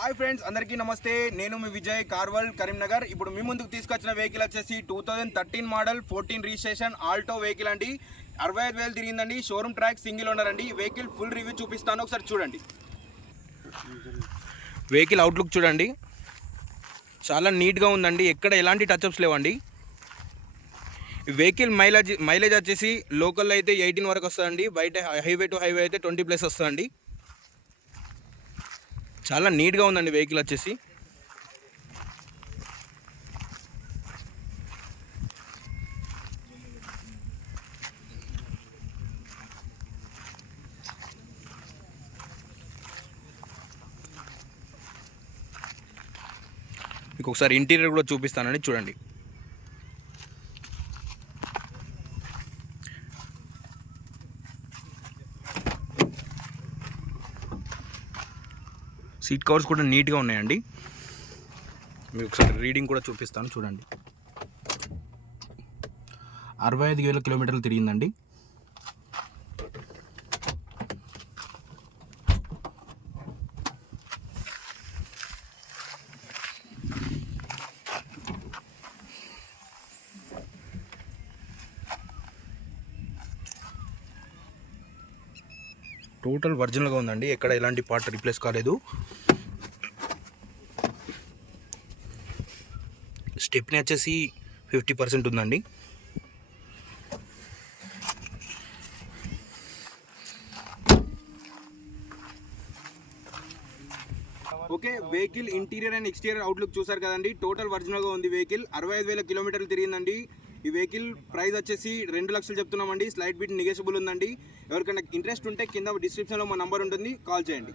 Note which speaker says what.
Speaker 1: Hi friends అందరికీ నమస్తే. నేను మీ విజయ్ కార్వల్ కరీంనగర్. ఇప్పుడు మీ ముందుకు తీసుకొచ్చిన వెహికల్ వచ్చేసి two thousand thirteen model fourteen registration Alto vehicle అండి. అరవై ఐదు వేలు తిరిగిందండి. షోరూమ్ ట్రాక్ సింగిల్ ఓనర్ అండి. వెహికల్ ఫుల్ రివ్యూ చూపిస్తాను. ఒకసారి చూడండి. వెహికల్ అవుట్లుక్ చూడండి. చాలా నీట్గా ఉందండి. ఎక్కడ ఎలాంటి టచ్అప్స్ లేవండి. వెహికల్ మైలేజ్ మైలేజ్ వచ్చేసి లోకల్లో అయితే ఎయిటీన్ వరకు వస్తుందండి. బయట హైవే టు హైవే అయితే ట్వంటీ ప్లస్ వస్తుందండి. చాలా నీట్గా ఉందండి వెహికల్ వచ్చేసి. మీకు ఒకసారి ఇంటీరియర్ కూడా చూపిస్తానండి చూడండి. సీట్ కవర్స్ కూడా నీట్గా ఉన్నాయండి. మీకు ఒకసారి రీడింగ్ కూడా చూపిస్తాను చూడండి. అరవై ఐదు వేల కిలోమీటర్లు తిరిగిందండి. టోటల్ ఒరిజినల్గా ఉందండి. ఎక్కడ ఎలాంటి పార్ట్ రీప్లేస్ కాలేదు. స్టెప్ని వచ్చేసి ఫిఫ్టీ పర్సెంట్ ఉందండి. Okay vehicle interior and exterior outlook చూసారు కదండి. టోటల్ ఒరిజినల్గా ఉంది వెహికల్. అరవై ఐదు వేల కిలోమీటర్లు తిరిగిందండి. ఈ వెహికల్ ప్రైస్ వచ్చేసి రెండు లక్షలు చెప్తున్నామండి. స్లైట్ బిట్ నెగోషియబుల్ ఉందండి. ఎవరికైనా ఇంట్రెస్ట్ ఉంటే కింద డిస్క్రిప్షన్లో మా నంబర్ ఉంటుంది. కాల్ చేయండి.